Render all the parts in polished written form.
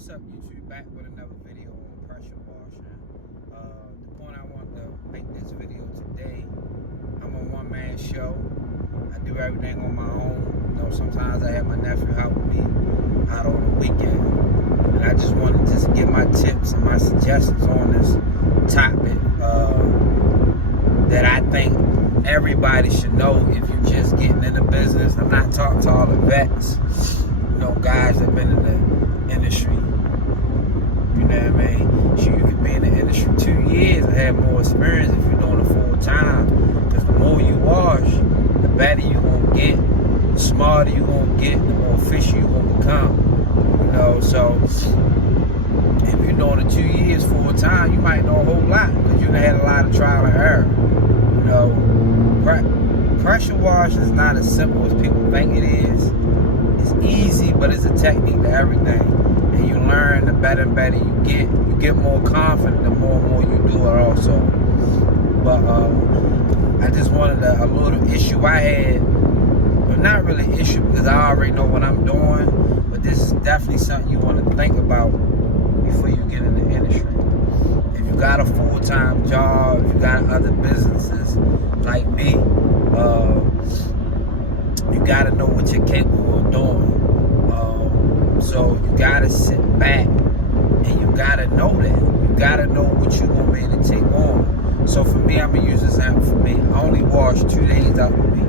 What's up, YouTube? Back with another video on pressure washing. The point I want to make this video today, I'm a one-man show. I do everything on my own. You know, sometimes I have my nephew helping me out on the weekend. And I just wanted to just give my tips and my suggestions on this topic that I think everybody should know if you're just getting into business. I'm not talking to all the vets, you know, guys that have been in the industry. You know what I mean? Sure, you could be in the industry 2 years and have more experience if you're doing it full time. Because the more you wash, the better you're going to get, the smarter you're going to get, the more efficient you're going to become. You know, so if you're doing it 2 years full time, you might know a whole lot because you've had a lot of trial and error. You know, pressure wash is not as simple as people think it is. It's easy, but it's a technique to everything. And you learn, the better and better you get. You get more confident the more and more you do it also. But I just wanted a little issue I had. Well, not really an issue because I already know what I'm doing. But this is definitely something you want to think about before you get in the industry. If you got a full-time job, if you got other businesses like me, you got to know what you're capable of doing. So you got to sit back and you got to know that. You got to know what you're going to be able to take on. So for me, I'm going to use this example for me. I only wash 2 days out the week.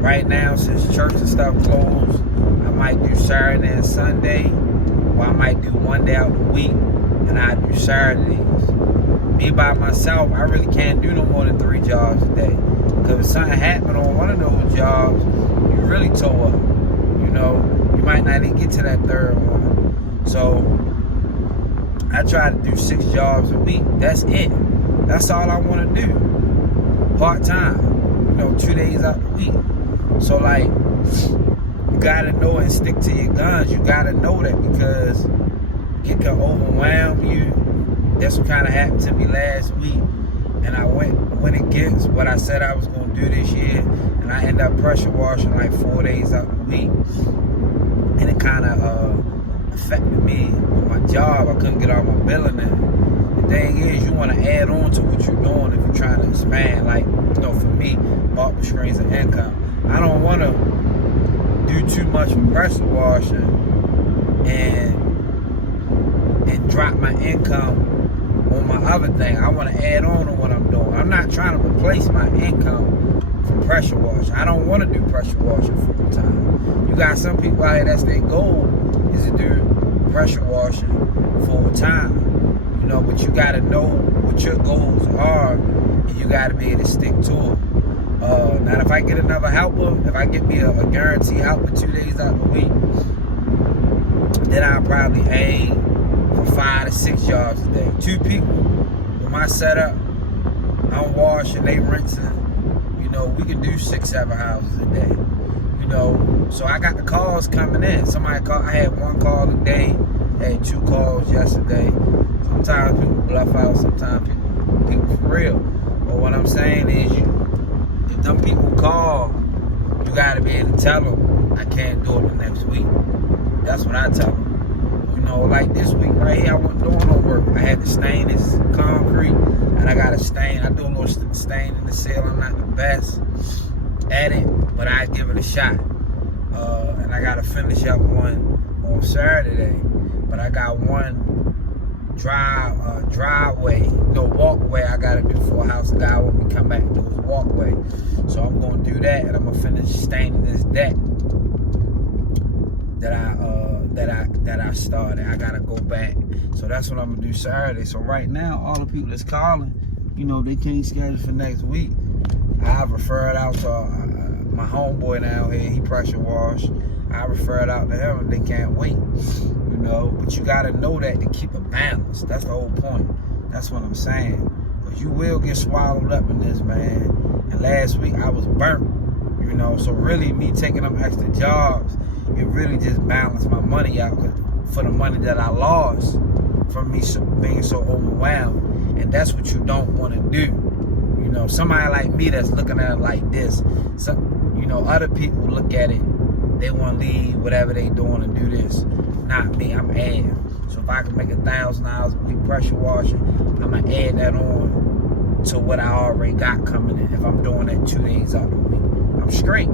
Right now, since church and stuff closed, I might do Saturday and Sunday, or I might do 1 day out the week, and I do Saturdays. Me by myself, I really can't do no more than 3 jobs a day. Because if something happened on one of those jobs, you really toe up. You know, you might not even get to that third one. So I try to do 6 jobs a week. That's it. That's all I want to do. Part-time. You know, 2 days out the week. So like, you gotta know and stick to your guns. You gotta know that because it can overwhelm you. That's what kind of happened to me last week. And I went against what I said I was gonna do this year. And I ended up pressure washing like 4 days out the week. And it kind of affected me with my job. I couldn't get all my billing in. The thing is, you want to add on to what you're doing if you're trying to expand. Like, you know, for me, barber streams of income. I don't want to do too much for pressure washing and drop my income on my other thing. I want to add on to what I'm doing. I'm not trying to replace my income from pressure washing. I don't want to do pressure washing full time. You got some people out here, that's their goal, is to do pressure washing full time. You know, but you got to know what your goals are, and you got to be able to stick to it. Now, if I get another helper, if I get me a guaranteed helper 2 days out the week, then I'll probably aim for 5 to 6 jobs a day. 2 people with my setup, I'm washing, they rinsing. You know, we can do 6, 7 houses a day. You know, so I got the calls coming in. Somebody called. I had 1 call a day. I had 2 calls yesterday. Sometimes people bluff out. Sometimes people for real. But what I'm saying is, if them people call, you got to be able to tell them, I can't do it the next week. That's what I tell them. You know, like this week right here, I wasn't doing no work. I had to stain this concrete, and I got to stain. I do a little stain in the cell. I'm not the best at it, but I give it a shot. And I got to finish up one on Saturday. But I got one driveway, walkway I gotta do for a house. The guy want me to come back and do his walkway. So I'm gonna do that, and I'm gonna finish staining this deck that I started. I gotta go back. So that's what I'm gonna do Saturday. So right now, all the people that's calling, you know, they can't schedule for next week. I refer it out to my homeboy down here. He pressure wash. I refer it out to him, and they can't wait. You know, but you gotta know that to keep a balance. That's the whole point. That's what I'm saying. Because you will get swallowed up in this, man. And last week I was burnt. You know, so really me taking them extra jobs, it really just balanced my money out for the money that I lost from me being so overwhelmed. And that's what you don't want to do. You know, somebody like me that's looking at it like this. So, you know, other people look at it they want to leave whatever they doing and do this. Not me, I'm adding. So if I can make $1,000 a week pressure washing, I'm going to add that on to what I already got coming in. If I'm doing that 2 days out of the week, I'm straight.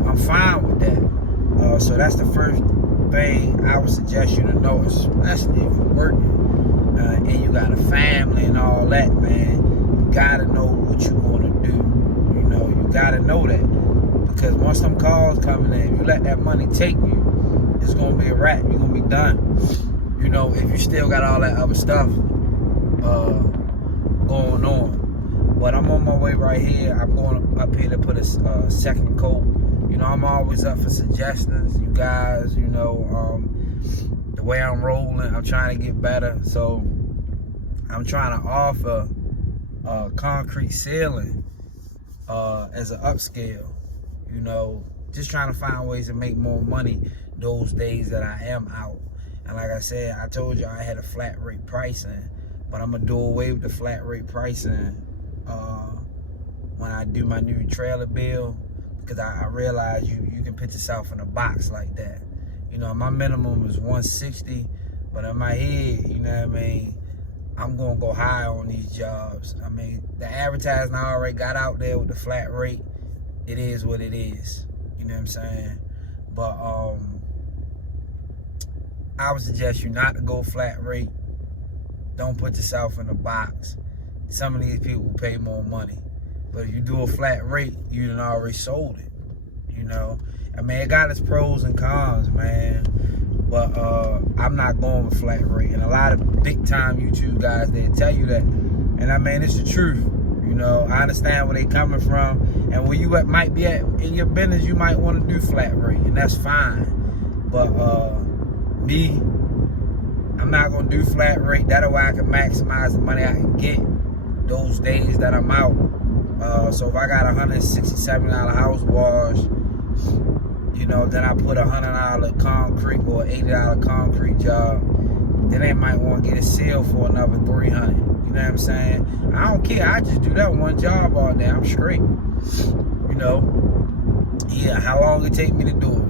I'm fine with that. So that's the first thing I would suggest you to know, especially if you're working and you got a family and all that, man. You gotta know what you're gonna do. You know, you gotta know that, because once them calls coming in, if you let that money take you, it's gonna be a wrap. You're gonna be done. You know, if you still got all that other stuff going on. But I'm on my way right here. I'm going up here to put a second coat. You know, I'm always up for suggestions, you guys. You know, the way I'm rolling, I'm trying to get better. So I'm trying to offer concrete ceiling as an upscale. You know, just trying to find ways to make more money those days that I am out. And like I said, I told you I had a flat rate pricing, but I'm gonna do away with the flat rate pricing when I do my new trailer bill, because I realize you can put yourself in a box like that. You know, my minimum is 160, but in my head, you know what I mean, I'm gonna go high on these jobs. I mean, the advertising I already got out there with the flat rate, it is what it is. You know what I'm saying? But I would suggest you not to go flat rate. Don't put yourself in a box. Some of these people will pay more money. But if you do a flat rate, you done already sold it. You know? I mean, it got its pros and cons, man. But I'm not going with flat rate. And a lot of big time YouTube guys, they tell you that. And I mean, it's the truth. You know, I understand where they coming from. And where you might be at in your business, you might want to do flat rate. And that's fine. But me, I'm not going to do flat rate. That way I can maximize the money I can get those days that I'm out. So if I got $167 house wash, you know, then I put $100 concrete or $80 concrete job, then they might want to get it sealed for another $300. You know what I'm saying? I don't care. I just do that one job all day. I'm straight. You know? Yeah, how long it take me to do it.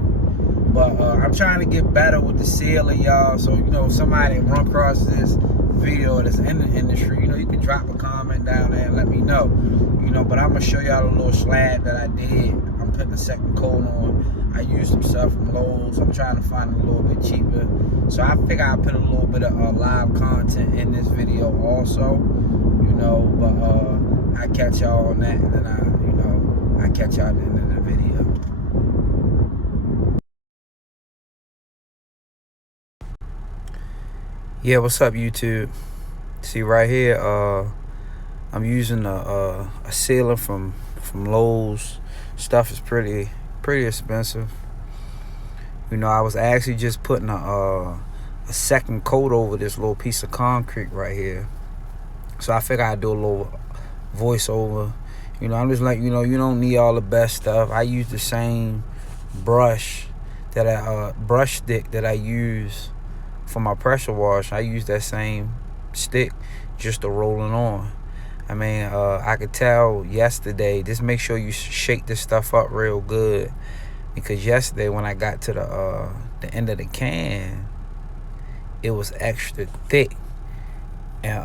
But I'm trying to get better with the sealing, y'all. So, you know, somebody run across this video that's in the industry, you know, you can drop a comment down there and let me know. You know, but I'm going to show y'all a little slab that I did. I'm putting a second coat on. I used some stuff from Lowe's. I'm trying to find it a little bit cheaper. So I figure I'll put a little bit of live content in this video also. You know, but I catch y'all on that. And then I catch y'all at the end of the video. Yeah, what's up, YouTube? See right here, I'm using a sealer from Lowe's. Stuff is pretty expensive. You know, I was actually just putting a second coat over this little piece of concrete right here. So I figured I'd do a little voiceover. You know, I'm just like, you know, you don't need all the best stuff. I use the same brush stick that I use for my pressure wash. I use that same stick just to rolling on. I mean, I could tell yesterday, just make sure you shake this stuff up real good, because yesterday when I got to the end of the can, it was extra thick. And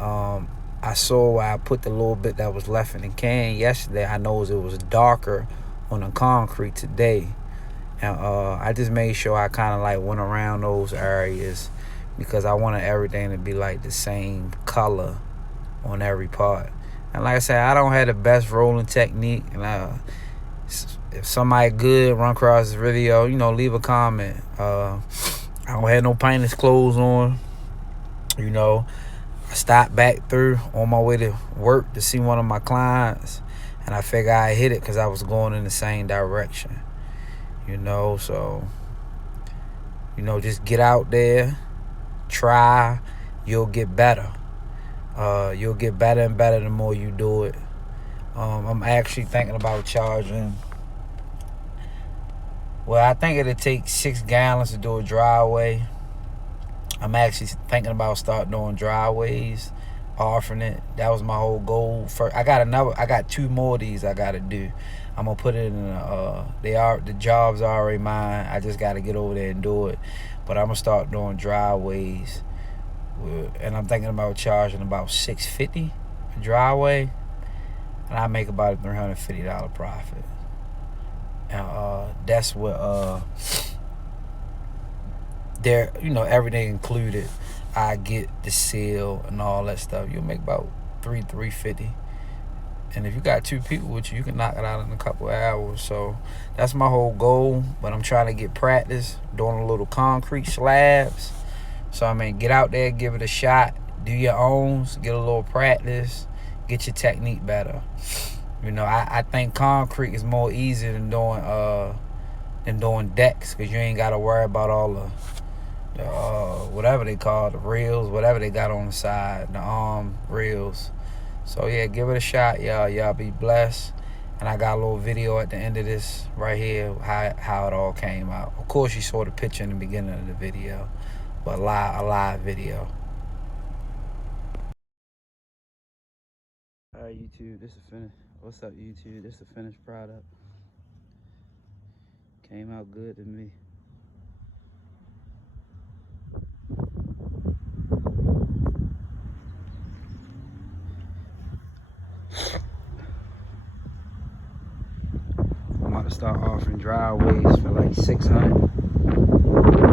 I saw where I put the little bit that was left in the can yesterday. I noticed it was darker on the concrete today. And I just made sure I kind of like went around those areas, because I wanted everything to be like the same color on every part. And like I said, I don't have the best rolling technique. And if somebody good run across this video, you know, leave a comment. I don't have no painter's clothes on. You know, I stopped back through on my way to work to see one of my clients, and I figured I hit it because I was going in the same direction. You know, so, you know, just get out there. Try, you'll get better. You'll get better and better the more you do it. I'm actually thinking about charging. Well, I think it'll take 6 gallons to do a driveway. I'm actually thinking about starting doing driveways offering it. That was my whole goal. I got 2 more of these I gotta do. I'm gonna put it in the job's already mine. I just gotta get over there and do it. But I'm gonna start doing driveways, and I'm thinking about charging about $650 a driveway, and I make about a $350 profit. And that's what there, everything included. I get the seal and all that stuff. You'll make about $350. And if you got 2 people with you, you can knock it out in a couple of hours. So that's my whole goal. But I'm trying to get practice doing a little concrete slabs. So get out there, give it a shot, do your owns, get a little practice, get your technique better. I think concrete is more easy than doing decks, because you ain't got to worry about all the whatever they call the reels, whatever they got on the side, the arm reels. So yeah, give it a shot, y'all. Y'all be blessed. And I got a little video at the end of this right here, how it all came out. Of course, you saw the picture in the beginning of the video, but a live video. All right, YouTube, this is finished. What's up, YouTube? This is the finished product. Came out good to me. I'm about to start offering driveways for like $600.